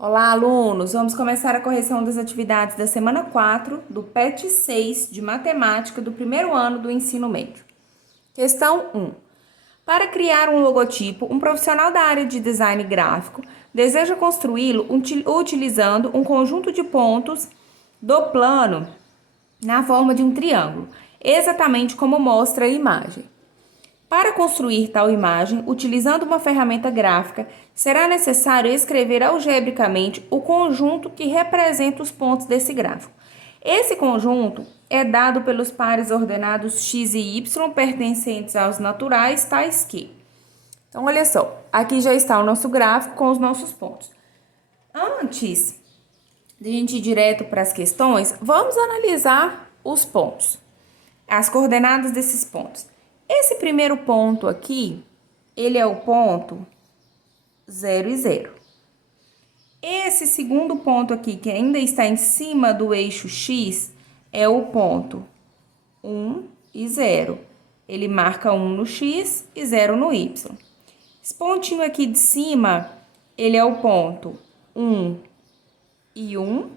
Olá, alunos! Vamos começar a correção das atividades da semana 4 do PET 6 de Matemática do primeiro ano do ensino médio. Questão 1. Para criar um logotipo, um profissional da área de design gráfico deseja construí-lo utilizando um conjunto de pontos do plano na forma de um triângulo, exatamente como mostra a imagem. Para construir tal imagem, utilizando uma ferramenta gráfica, será necessário escrever algebricamente o conjunto que representa os pontos desse gráfico. Esse conjunto é dado pelos pares ordenados x e y pertencentes aos naturais, tais que... Então, olha só, aqui já está o nosso gráfico com os nossos pontos. Antes de a gente ir direto para as questões, vamos analisar os pontos, as coordenadas desses pontos. Esse primeiro ponto aqui, ele é o ponto 0 e 0. Esse segundo ponto aqui, que ainda está em cima do eixo X, é o ponto 1 e 0. Ele marca 1 no X e 0 no Y. Esse pontinho aqui de cima, ele é o ponto 1 e 1.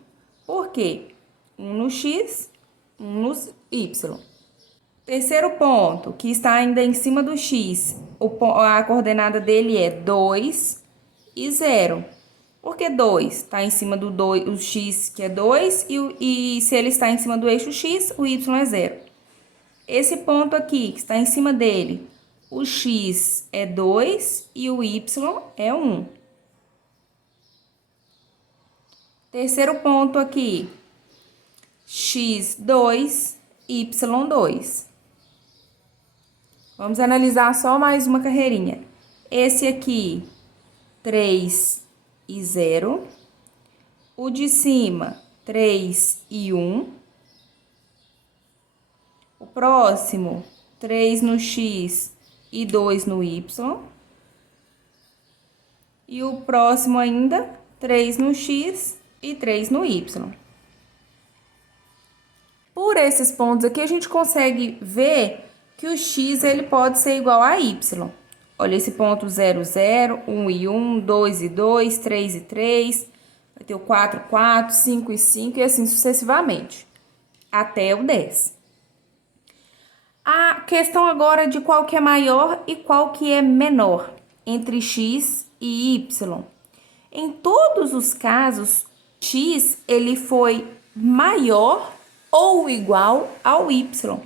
Por quê? 1 no X, 1 no Y. Terceiro ponto, que está ainda em cima do X, a coordenada dele é 2 e 0. Por que 2? Está em cima do o X, que é 2, e se ele está em cima do eixo X, o Y é 0. Esse ponto aqui, que está em cima dele, o X é 2 e o Y é 1. Terceiro ponto aqui, x2, y2. Vamos analisar só mais uma carreirinha. Esse aqui, 3 e 0. O de cima, 3 e 1. O próximo, 3 no X e 2 no Y. E o próximo ainda, 3 no X e 3 no Y. Por esses pontos aqui, a gente consegue ver que o x ele pode ser igual a y. Olha, esse ponto 0, 0, 1 e 1, 2 e 2, 3 e 3, vai ter o 4, 4, 5 e 5 e assim sucessivamente, até o 10. A questão agora de qual que é maior e qual que é menor entre x e y. Em todos os casos, x ele foi maior ou igual ao y.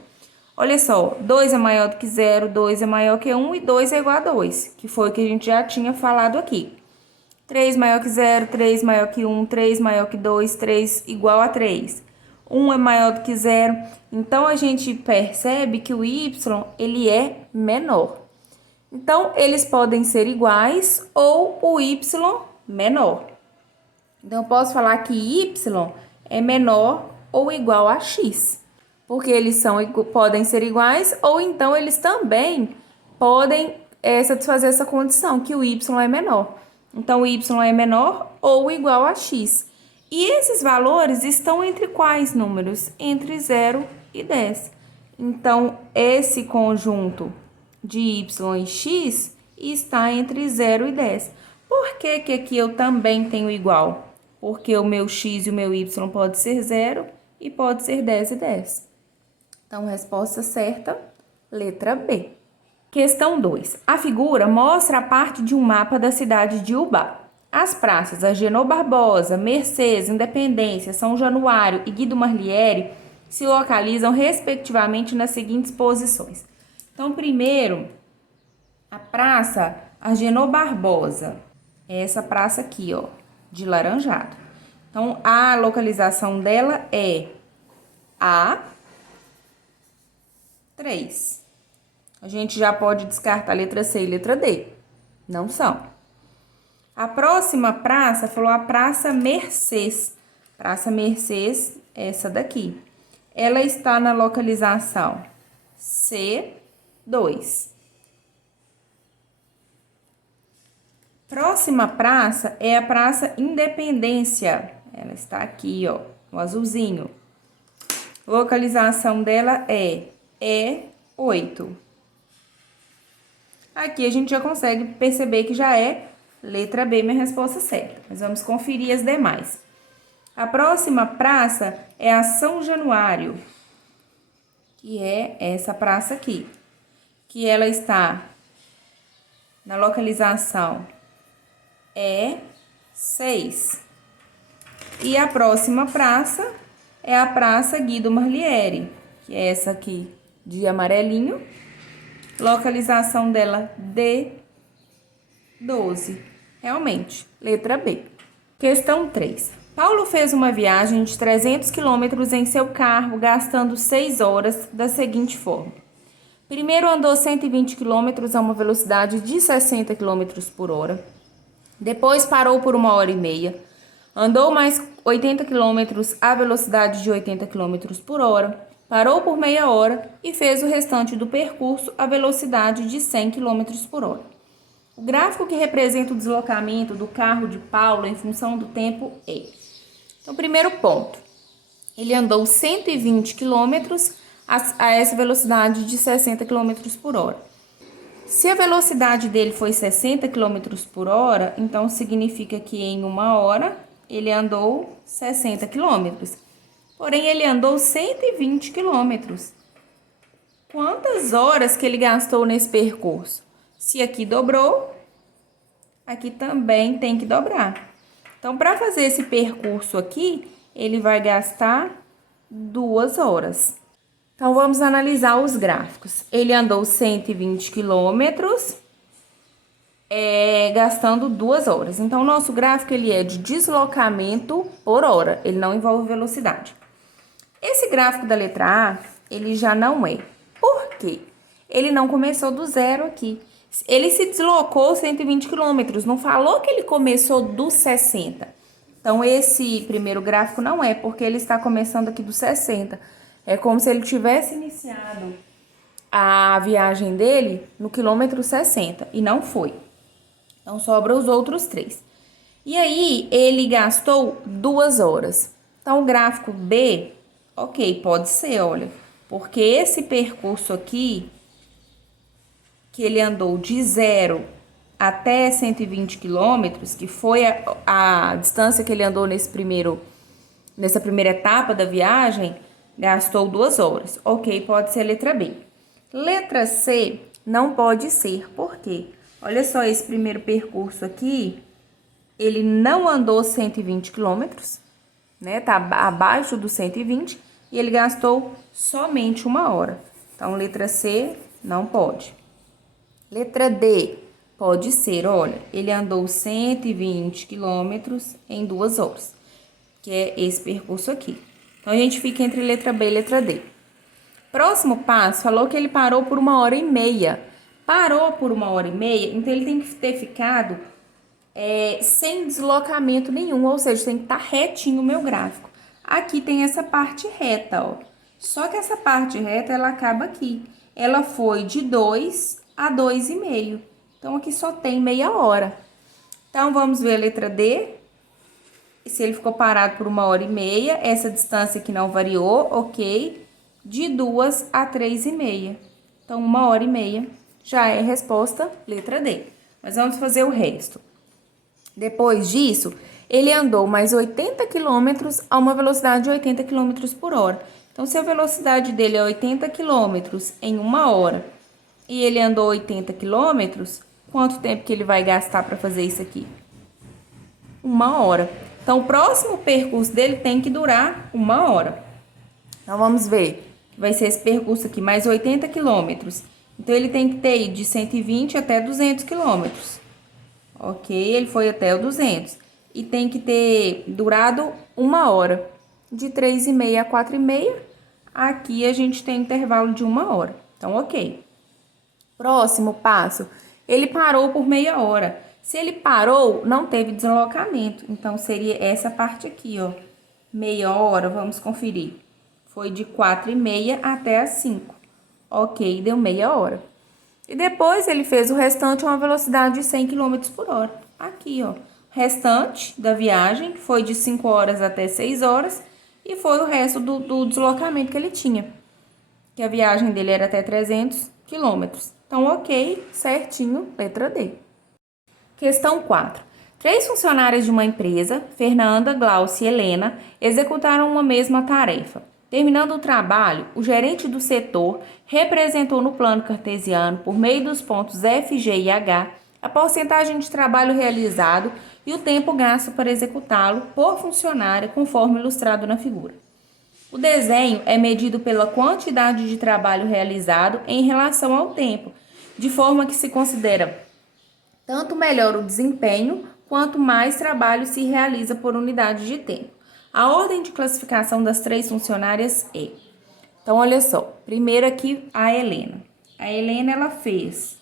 Olha só, 2 é maior do que 0, 2 é maior que 1 e 2 é igual a 2, que foi o que a gente já tinha falado aqui. 3 maior que 0, 3 maior que 1, 3 maior que 2, 3 igual a 3. 1 é maior do que 0, então a gente percebe que o y ele é menor. Então, eles podem ser iguais ou o y menor. Então, eu posso falar que y é menor ou igual a x. Porque eles podem ser iguais, ou então eles também podem satisfazer essa condição, que o y é menor. Então, o y é menor ou igual a x. E esses valores estão entre quais números? Entre 0 e 10. Então, esse conjunto de y e x está entre 0 e 10. Por que que aqui eu também tenho igual? Porque o meu x e o meu y pode ser 0 e pode ser 10 e 10. Então, resposta certa, letra B. Questão 2. A figura mostra a parte de um mapa da cidade de Ubá. As praças Agenor Barbosa, Mercês, Independência, São Januário e Guido Marliere se localizam respectivamente nas seguintes posições. Então, primeiro, a praça Agenor Barbosa. É essa praça aqui, ó, de laranjado. Então, a localização dela é A3. A gente já pode descartar a letra C e letra D. Não são. A próxima praça falou a Praça Mercês. Praça Mercês, essa daqui. Ela está na localização C2. Próxima praça é a Praça Independência. Ela está aqui, ó, no azulzinho. Localização dela é E8. Aqui a gente já consegue perceber que já é Letra B, minha resposta certa. Mas vamos conferir as demais. A próxima praça é a São Januário, que é essa praça aqui, que ela está na localização E6. E a próxima praça é a Praça Guido Marliere, que é essa aqui de amarelinho, localização dela D12. Realmente, letra B. Questão 3. Paulo fez uma viagem de 300 quilômetros em seu carro, gastando 6 horas da seguinte forma. Primeiro andou 120 quilômetros a uma velocidade de 60 quilômetros por hora. Depois parou por 1h30. Andou mais 80 quilômetros à velocidade de 80 quilômetros por hora. Parou por meia hora e fez o restante do percurso à velocidade de 100 quilômetros por hora. O gráfico que representa o deslocamento do carro de Paulo em função do tempo é... Então, primeiro ponto, ele andou 120 quilômetros a essa velocidade de 60 quilômetros por hora. Se a velocidade dele foi 60 quilômetros por hora, então significa que em 1 hora ele andou 60 quilômetros. Porém, ele andou 120 quilômetros. Quantas horas que ele gastou nesse percurso? Se aqui dobrou, aqui também tem que dobrar. Então, para fazer esse percurso aqui, ele vai gastar 2 horas. Então, vamos analisar os gráficos. Ele andou 120 quilômetros, gastando 2 horas. Então, o nosso gráfico ele é de deslocamento por hora, ele não envolve velocidade. Esse gráfico da letra A, ele já não é. Por quê? Ele não começou do zero aqui. Ele se deslocou 120 quilômetros, não falou que ele começou do 60. Então, esse primeiro gráfico não é, porque ele está começando aqui do 60. É como se ele tivesse iniciado a viagem dele no quilômetro 60, e não foi. Então, sobra os outros 3. E aí, ele gastou 2 horas. Então, o gráfico B, ok, pode ser, olha, porque esse percurso aqui, que ele andou de 0 até 120 quilômetros, que foi a distância que ele andou nessa primeira etapa da viagem, gastou 2 horas. Ok, pode ser a letra B. Letra C não pode ser, por quê? Olha só esse primeiro percurso aqui, ele não andou 120 quilômetros, né? Tá abaixo do 120 e ele gastou somente 1 hora. Então, letra C não pode. Letra D pode ser, olha, ele andou 120 quilômetros em 2 horas, que é esse percurso aqui. Então, a gente fica entre letra B e letra D. Próximo passo, falou que ele parou por 1h30. Parou por 1h30, então ele tem que ter ficado sem deslocamento nenhum, ou seja, tem que estar retinho o meu gráfico. Aqui tem essa parte reta, ó. Só que essa parte reta, ela acaba aqui. Ela foi de 2 a 2,5. Então, aqui só tem meia hora. Então, vamos ver a letra D. Se ele ficou parado por 1h30, essa distância aqui não variou, ok. De 2 a 3,5. Então, 1h30 já é a resposta, letra D. Mas vamos fazer o resto. Depois disso, ele andou mais 80 quilômetros a uma velocidade de 80 quilômetros por hora. Então, se a velocidade dele é 80 quilômetros em 1 hora e ele andou 80 quilômetros, quanto tempo que ele vai gastar para fazer isso aqui? 1 hora. Então, o próximo percurso dele tem que durar 1 hora. Então, vamos ver. Vai ser esse percurso aqui, mais 80 quilômetros. Então, ele tem que ter ido de 120 até 200 quilômetros. Ok, ele foi até o 200. E tem que ter durado 1 hora. De 3,5 a 4,5. Aqui a gente tem intervalo de 1 hora. Então, ok. Próximo passo. Ele parou por meia hora. Se ele parou, não teve deslocamento. Então, seria essa parte aqui, ó. Meia hora, vamos conferir. Foi de 4,5 até as 5. Ok, deu meia hora. E depois ele fez o restante a uma velocidade de 100 km por hora. Aqui, ó. Restante da viagem, que foi de 5 horas até 6 horas. E foi o resto do deslocamento que ele tinha. Que a viagem dele era até 300 km. Então, ok, certinho, letra D. Questão 4. 3 funcionárias de uma empresa, Fernanda, Glaucia e Helena, executaram uma mesma tarefa. Terminando o trabalho, o gerente do setor representou no plano cartesiano, por meio dos pontos F, G e H, a porcentagem de trabalho realizado e o tempo gasto para executá-lo por funcionário, conforme ilustrado na figura. O desenho é medido pela quantidade de trabalho realizado em relação ao tempo, de forma que se considera tanto melhor o desempenho, quanto mais trabalho se realiza por unidade de tempo. A ordem de classificação das 3 funcionárias é... Então, olha só. Primeiro aqui, a Helena. A Helena, ela fez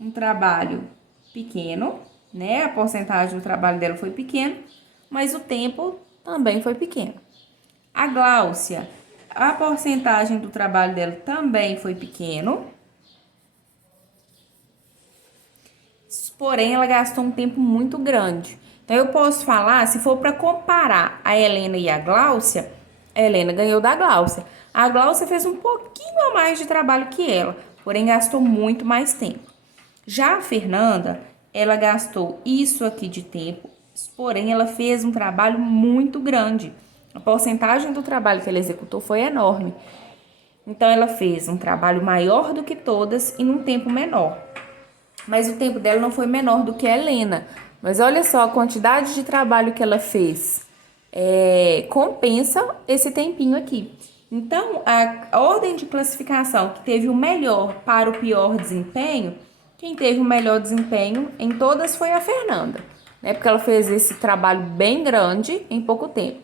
um trabalho pequeno, né? A porcentagem do trabalho dela foi pequena, mas o tempo também foi pequeno. A Gláucia, a porcentagem do trabalho dela também foi pequeno, porém ela gastou um tempo muito grande. Então eu posso falar, se for para comparar a Helena e a Gláucia, a Helena ganhou da Gláucia. A Gláucia fez um pouquinho a mais de trabalho que ela, porém gastou muito mais tempo. Já a Fernanda, ela gastou isso aqui de tempo, porém ela fez um trabalho muito grande. A porcentagem do trabalho que ela executou foi enorme. Então ela fez um trabalho maior do que todas e num tempo menor. Mas o tempo dela não foi menor do que a Helena. Mas olha só a quantidade de trabalho que ela fez. Compensa esse tempinho aqui. Então, a ordem de classificação que teve o melhor para o pior desempenho, quem teve o melhor desempenho em todas foi a Fernanda, né? Porque ela fez esse trabalho bem grande em pouco tempo.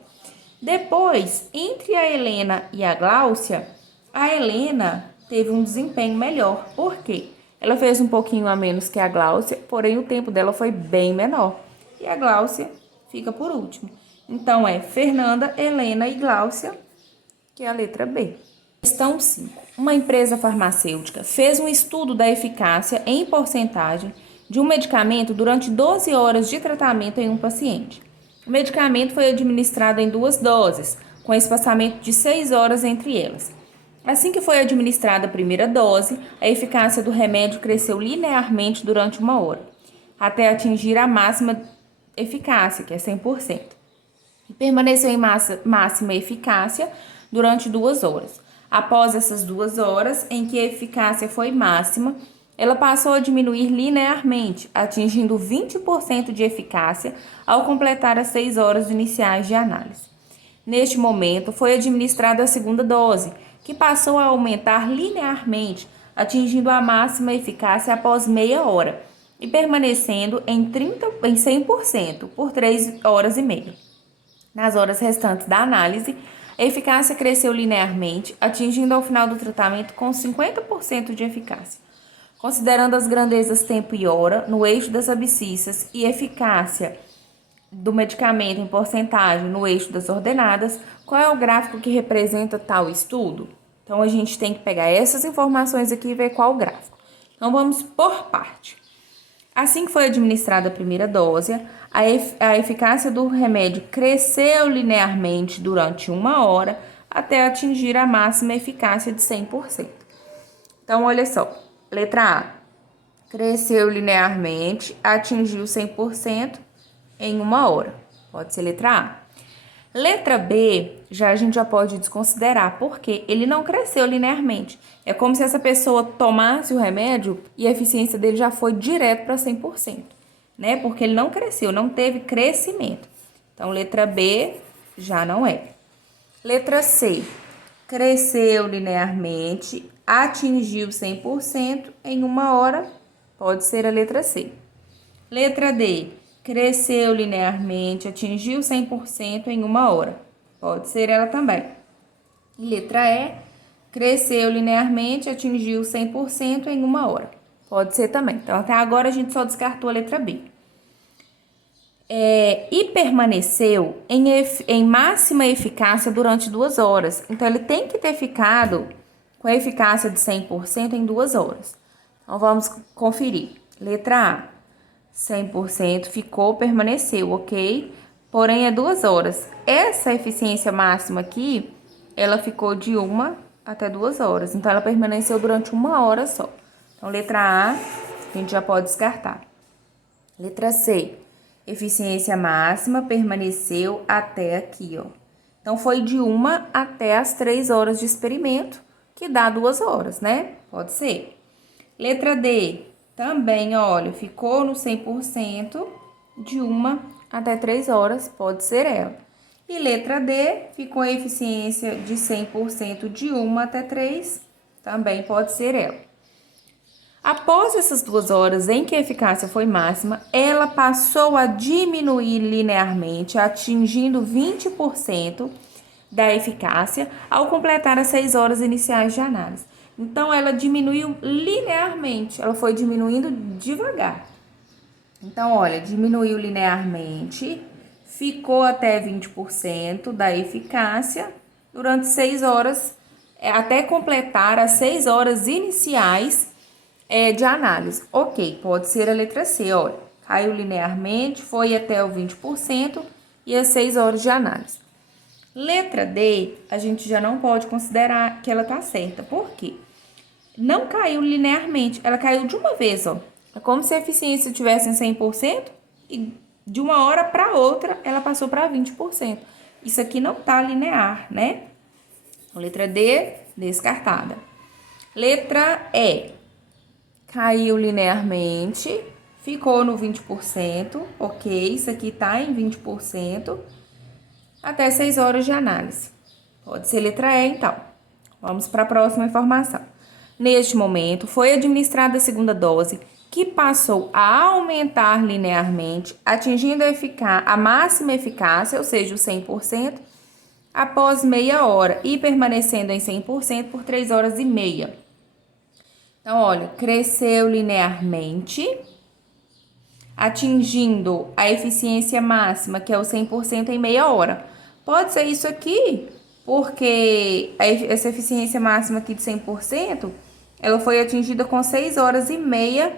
Depois, entre a Helena e a Gláucia, a Helena teve um desempenho melhor. Por quê? Ela fez um pouquinho a menos que a Gláucia, porém o tempo dela foi bem menor. E a Gláucia fica por último. Então, é Fernanda, Helena e Gláucia, que é a letra B. Questão 5. Uma empresa farmacêutica fez um estudo da eficácia em porcentagem de um medicamento durante 12 horas de tratamento em um paciente. O medicamento foi administrado em 2 doses, com espaçamento de 6 horas entre elas. Assim que foi administrada a primeira dose, a eficácia do remédio cresceu linearmente durante 1 hora, até atingir a máxima eficácia, que é 100%. E permaneceu em máxima eficácia durante 2 horas. Após essas 2 horas, em que a eficácia foi máxima, ela passou a diminuir linearmente, atingindo 20% de eficácia ao completar as 6 horas iniciais de análise. Neste momento, foi administrada a segunda dose, que passou a aumentar linearmente, atingindo a máxima eficácia após meia hora e permanecendo em 100% por 3 horas e meia. Nas horas restantes da análise, a eficácia cresceu linearmente, atingindo ao final do tratamento com 50% de eficácia. Considerando as grandezas tempo e hora no eixo das abscissas e eficácia do medicamento em porcentagem no eixo das ordenadas, qual é o gráfico que representa tal estudo? Então, a gente tem que pegar essas informações aqui e ver qual o gráfico. Então, vamos por parte. Assim que foi administrada a primeira dose, a eficácia do remédio cresceu linearmente durante 1 hora até atingir a máxima eficácia de 100%. Então, olha só. Letra A. Cresceu linearmente, atingiu 100% em 1 hora. Pode ser letra A. Letra B, a gente já pode desconsiderar, porque ele não cresceu linearmente. É como se essa pessoa tomasse o remédio e a eficiência dele já foi direto para 100%, né? Porque ele não cresceu, não teve crescimento. Então, letra B já não é. Letra C, cresceu linearmente, atingiu 100% em 1 hora, pode ser a letra C. Letra D, cresceu linearmente, atingiu 100% em 1 hora. Pode ser ela também. Letra E, cresceu linearmente, atingiu 100% em 1 hora. Pode ser também. Então, até agora a gente só descartou a letra B. E permaneceu em máxima eficácia durante 2 horas. Então, ele tem que ter ficado com a eficácia de 100% em 2 horas. Então, vamos conferir. Letra A. 100% ficou, permaneceu, ok? Porém, é 2 horas. Essa eficiência máxima aqui, ela ficou de 1 até 2 horas. Então, ela permaneceu durante 1 hora só. Então, letra A, a gente já pode descartar. Letra C. Eficiência máxima permaneceu até aqui, ó. Então, foi de 1 até as 3 horas de experimento, que dá 2 horas, né? Pode ser. Letra D. Também, olha, ficou no 100% de 1 até 3 horas, pode ser ela. E letra D, ficou a eficiência de 100% de 1 até 3, também pode ser ela. Após essas 2 horas em que a eficácia foi máxima, ela passou a diminuir linearmente, atingindo 20% da eficácia ao completar as 6 horas iniciais de análise. Então, ela diminuiu linearmente, ela foi diminuindo devagar. Então, olha, diminuiu linearmente, ficou até 20% da eficácia durante 6 horas, até completar as 6 horas iniciais de análise. Ok, pode ser a letra C, olha, caiu linearmente, foi até o 20% e as 6 horas de análise. Letra D, a gente já não pode considerar que ela tá certa. Por quê? Não caiu linearmente, ela caiu de uma vez, ó. É como se a eficiência tivesse em 100% e de uma hora para outra ela passou para 20%. Isso aqui não tá linear, né? Letra D, descartada. Letra E, caiu linearmente, ficou no 20%, ok, isso aqui tá em 20%, até 6 horas de análise. Pode ser letra E, então. Vamos para a próxima informação. Neste momento, foi administrada a segunda dose, que passou a aumentar linearmente, atingindo a máxima eficácia, ou seja, o 100%, após meia hora e permanecendo em 100% por 3 horas e meia. Então, olha, cresceu linearmente, atingindo a eficiência máxima, que é o 100% em meia hora. Pode ser isso aqui, porque essa eficiência máxima aqui de 100%, ela foi atingida com 6 horas e meia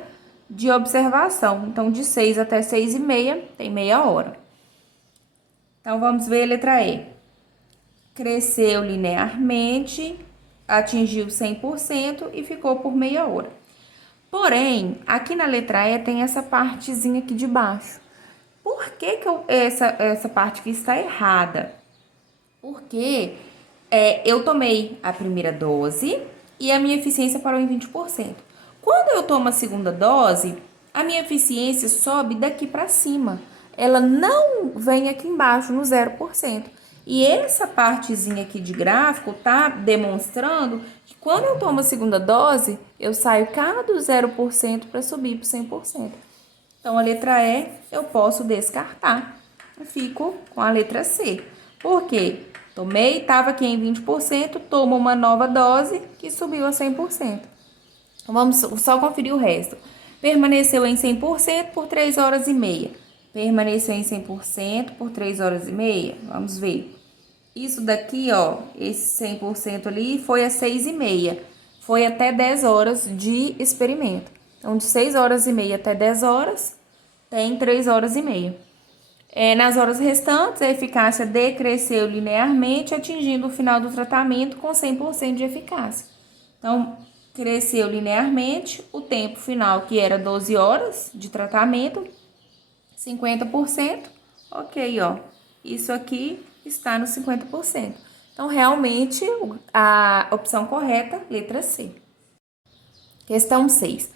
de observação. Então, de 6 até 6 e meia, tem meia hora. Então, vamos ver a letra E. Cresceu linearmente, atingiu 100% e ficou por meia hora. Porém, aqui na letra E tem essa partezinha aqui de baixo. Por que essa parte aqui está errada? Porque eu tomei a primeira dose e a minha eficiência parou em 20%. Quando eu tomo a segunda dose, a minha eficiência sobe daqui para cima. Ela não vem aqui embaixo no 0%. E essa partezinha aqui de gráfico tá demonstrando que quando eu tomo a segunda dose, eu saio cá do 0% para subir para 100%. Então, a letra E eu posso descartar. Eu fico com a letra C. Por quê? Tomei, estava aqui em 20%, tomo uma nova dose que subiu a 100%. Então, vamos só conferir o resto. Permaneceu em 100% por 3 horas e meia. Permaneceu em 100% por 3 horas e meia. Vamos ver. Isso daqui, ó, esse 100% ali foi a 6 e meia. Foi até 10 horas de experimento. Então, de 6 horas e meia até 10 horas, tem 3 horas e meia. Nas horas restantes, a eficácia decresceu linearmente, atingindo o final do tratamento com 100% de eficácia. Então, cresceu linearmente, o tempo final, que era 12 horas de tratamento, 50%, ok, ó. Isso aqui está no 50%. Então, realmente, a opção correta, letra C. Questão 6.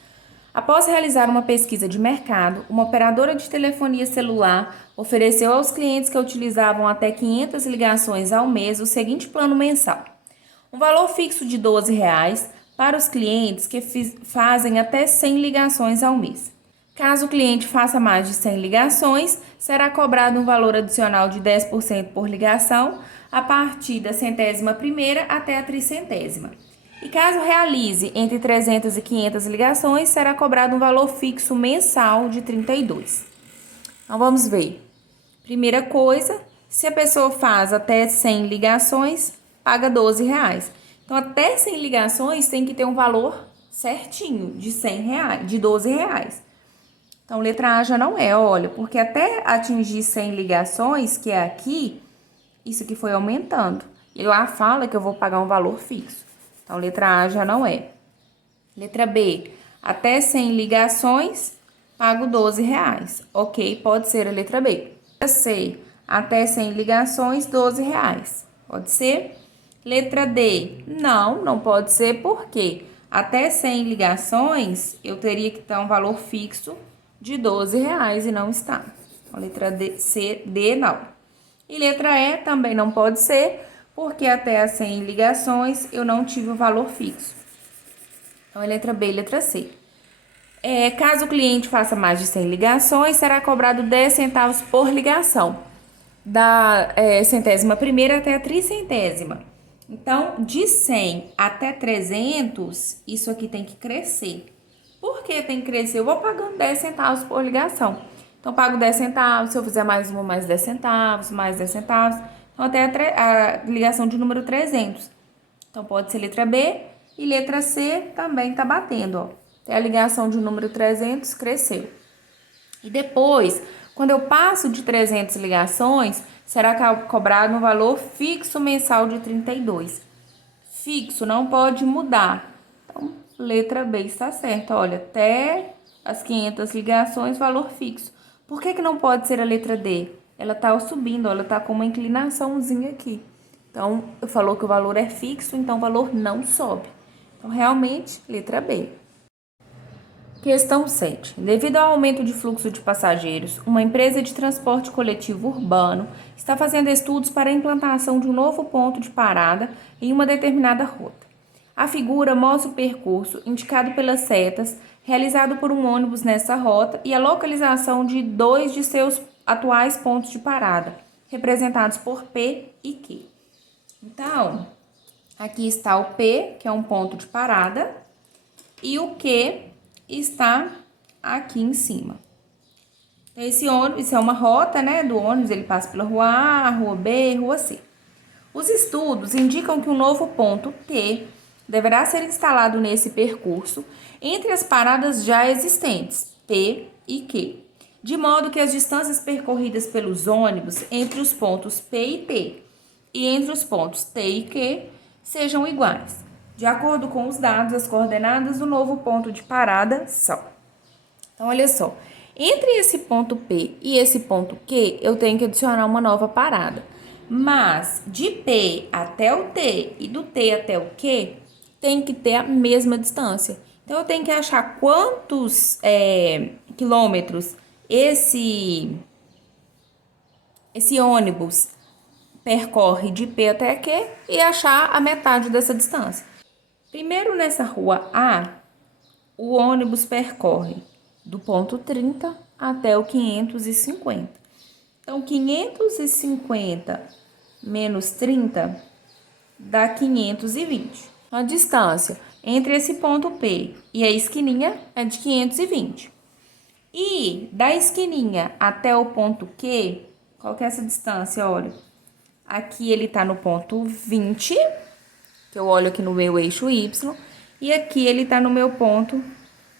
Após realizar uma pesquisa de mercado, uma operadora de telefonia celular ofereceu aos clientes que utilizavam até 500 ligações ao mês o seguinte plano mensal. Um valor fixo de R$ 12 para os clientes que fazem até 100 ligações ao mês. Caso o cliente faça mais de 100 ligações, será cobrado um valor adicional de 10% por ligação a partir da 100ª até a 300ª. E caso realize entre 300 e 500 ligações, será cobrado um valor fixo mensal de 32. Então, vamos ver. Primeira coisa, se a pessoa faz até 100 ligações, paga R$ 12. Então, até 100 ligações tem que ter um valor certinho de de R$ 12. Então, letra A já não é, olha, porque até atingir 100 ligações, que é aqui, isso aqui foi aumentando. E lá fala que eu vou pagar um valor fixo. Então, letra A já não é. Letra B, até 100 ligações, pago R$12. Ok, pode ser a letra B. Letra C, até 100 ligações, R$12. Pode ser? Letra D, não pode ser, porque até 100 ligações eu teria que ter um valor fixo de R$12 e não está. Então, letra D, C, D, não. E letra E também não pode ser, porque até as 100 ligações eu não tive o valor fixo. Então, é letra B e letra C. Caso o cliente faça mais de 100 ligações, será cobrado 10 centavos por ligação, da centésima primeira até a tricentésima. Então, de 100 até 300, isso aqui tem que crescer. Por que tem que crescer? Eu vou pagando 10 centavos por ligação. Então, eu pago 10 centavos, se eu fizer mais uma, mais 10 centavos, mais 10 centavos. Então, até a ligação de número 300. Então, pode ser letra B e letra C também tá batendo, ó. Até a ligação de número 300 cresceu. E depois, quando eu passo de 300 ligações, será cobrado um valor fixo mensal de 32. Fixo, não pode mudar. Então, letra B está certa. Olha, até as 500 ligações, valor fixo. Por que não pode ser a letra D? Ela está subindo, ela está com uma inclinaçãozinha aqui. Então, falou que o valor é fixo, então o valor não sobe. Então, realmente, letra B. Questão 7. Devido ao aumento de fluxo de passageiros, uma empresa de transporte coletivo urbano está fazendo estudos para a implantação de um novo ponto de parada em uma determinada rota. A figura mostra o percurso indicado pelas setas realizado por um ônibus nessa rota e a localização de 2 de seus atuais pontos de parada, representados por P e Q. Então, aqui está o P, que é um ponto de parada, e o Q está aqui em cima. Então, esse ônibus, isso é uma rota, né, do ônibus, ele passa pela rua A, rua B, rua C. Os estudos indicam que um novo ponto T deverá ser instalado nesse percurso entre as paradas já existentes, P e Q, de modo que as distâncias percorridas pelos ônibus entre os pontos P e T e entre os pontos T e Q sejam iguais. De acordo com os dados, as coordenadas do novo ponto de parada são. Então, olha só. Entre esse ponto P e esse ponto Q, eu tenho que adicionar uma nova parada. Mas, de P até o T e do T até o Q, tem que ter a mesma distância. Então, eu tenho que achar quantos quilômetros esse ônibus percorre de P até Q e achar a metade dessa distância. Primeiro, nessa rua A, o ônibus percorre do ponto 30 até o 550. Então, 550 menos 30 dá 520. A distância entre esse ponto P e a esquininha é de 520. E da esquininha até o ponto Q, qual que é essa distância? Olha, aqui ele está no ponto 20, que eu olho aqui no meu eixo Y, e aqui ele está no meu ponto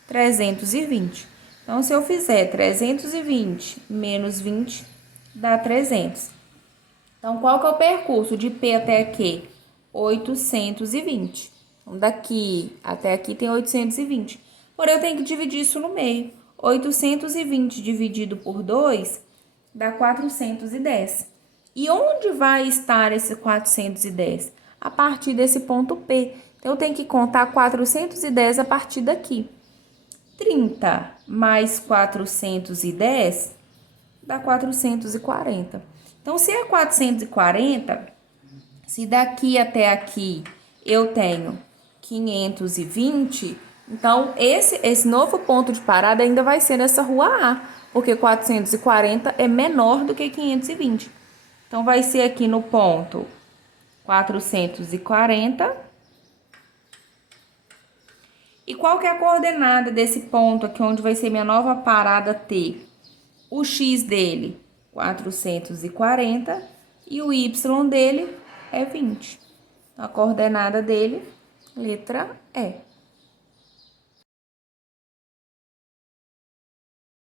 320. Então, se eu fizer 320 menos 20, dá 300. Então, qual que é o percurso de P até Q? 820. Então, daqui até aqui tem 820. Porém, eu tenho que dividir isso no meio. 820 dividido por 2 dá 410. E onde vai estar esse 410? A partir desse ponto P. Então, eu tenho que contar 410 a partir daqui. 30 mais 410 dá 440. Então, se é 440, se daqui até aqui eu tenho 520, então esse novo ponto de parada ainda vai ser nessa rua A, porque 440 é menor do que 520. Então, vai ser aqui no ponto 440. E qual que é a coordenada desse ponto aqui, onde vai ser minha nova parada T? O X dele, 440, e o Y dele é 20. A coordenada dele, letra E.